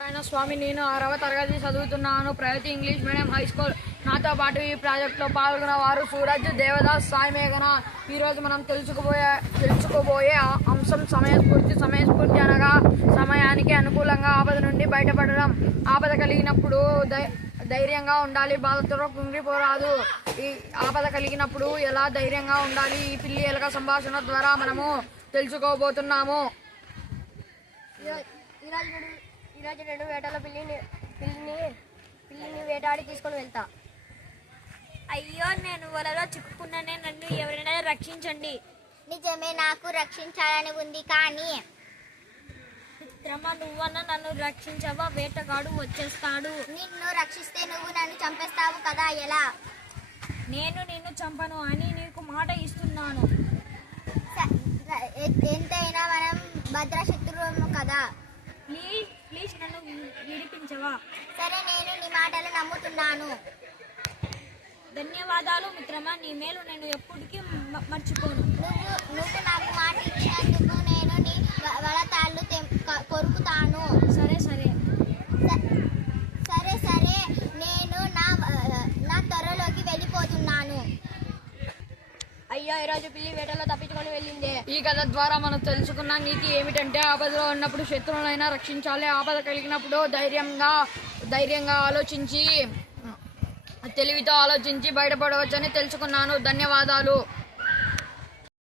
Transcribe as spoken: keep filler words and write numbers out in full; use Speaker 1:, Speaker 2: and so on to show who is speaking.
Speaker 1: స్వామి, నేను ఆరవ తరగతి చదువుతున్నాను. Pragati English medium high school. నాతో పాటు ఈ ప్రాజెక్టులో పాల్గొన్న వారు సూరజ్, దేవదాస్, సాయి మేఘన. ఈరోజు మనం తెలుసుకోబోయే తెలుసుకోబోయే అంశం సమయస్ఫూర్తి. సమయస్ఫూర్తి అనగా సమయానికి అనుకూలంగా ఆపద నుండి బయటపడడం. ఆపద కలిగినప్పుడు ధైర్యంగా ఉండాలి, బాధతో కుంగిపోరాదు. ఈ ఆపద కలిగినప్పుడు ఎలా ధైర్యంగా ఉండాలి, ఈ పిల్లి ఎలక సంభాషణ ద్వారా మనము తెలుసుకోబోతున్నాము.
Speaker 2: ఈరోజు నేను వేటలో పిల్లిని పిల్లిని పిల్లిని వేటాడి తీసుకొని వెళ్తా.
Speaker 3: అయ్యో, నేను వలలో చిక్కుకున్నానే, నన్ను ఎవరైనా రక్షించండి.
Speaker 4: నిజమే, నాకు రక్షించాలని ఉంది, కానీ
Speaker 3: మిత్రమా, నువ్వన్నా నన్ను రక్షించవా? వేటగాడు వచ్చేస్తాడు.
Speaker 4: నిన్ను రక్షిస్తే నువ్వు నన్ను చంపేస్తావు కదా, ఎలా?
Speaker 3: నేను నిన్ను చంపను అని నీకు మాట ఇస్తున్నాను.
Speaker 4: ఎంతైనా మనం భద్రశత్రువుము కదా.
Speaker 3: ప్లీజ్ ప్లీజ్ నన్ను విడిపించవా?
Speaker 4: సరే, నేను నీ మాటలు నమ్ముతున్నాను.
Speaker 3: ధన్యవాదాలు మిత్రమా, నీ మేలు నేను ఎప్పటికీ మర్చిపోను.
Speaker 4: నువ్వు నువ్వు నాకు మాట ఇచ్చినందుకు నేను నీ వలతాళ్ళు కొరుకుతాను.
Speaker 3: సరే సరే
Speaker 4: సరే సరే నేను నా నా త్వరలోకి వెళ్ళిపోతున్నాను.
Speaker 2: అయ్యో, ఈరోజు పిల్లి వేటలో తప్పించుకొని వెళ్ళింది.
Speaker 1: ఈ కథ ద్వారా మనం తెలుసుకున్న నీతి ఏమిటంటే, ఆపదలో ఉన్నప్పుడు శత్రువులైనా రక్షించాలి. ఆపద కలిగినప్పుడు ధైర్యంగా ధైర్యంగా ఆలోచించి తెలివితో ఆలోచించి బయటపడవచ్చని తెలుసుకున్నాను. ధన్యవాదాలు.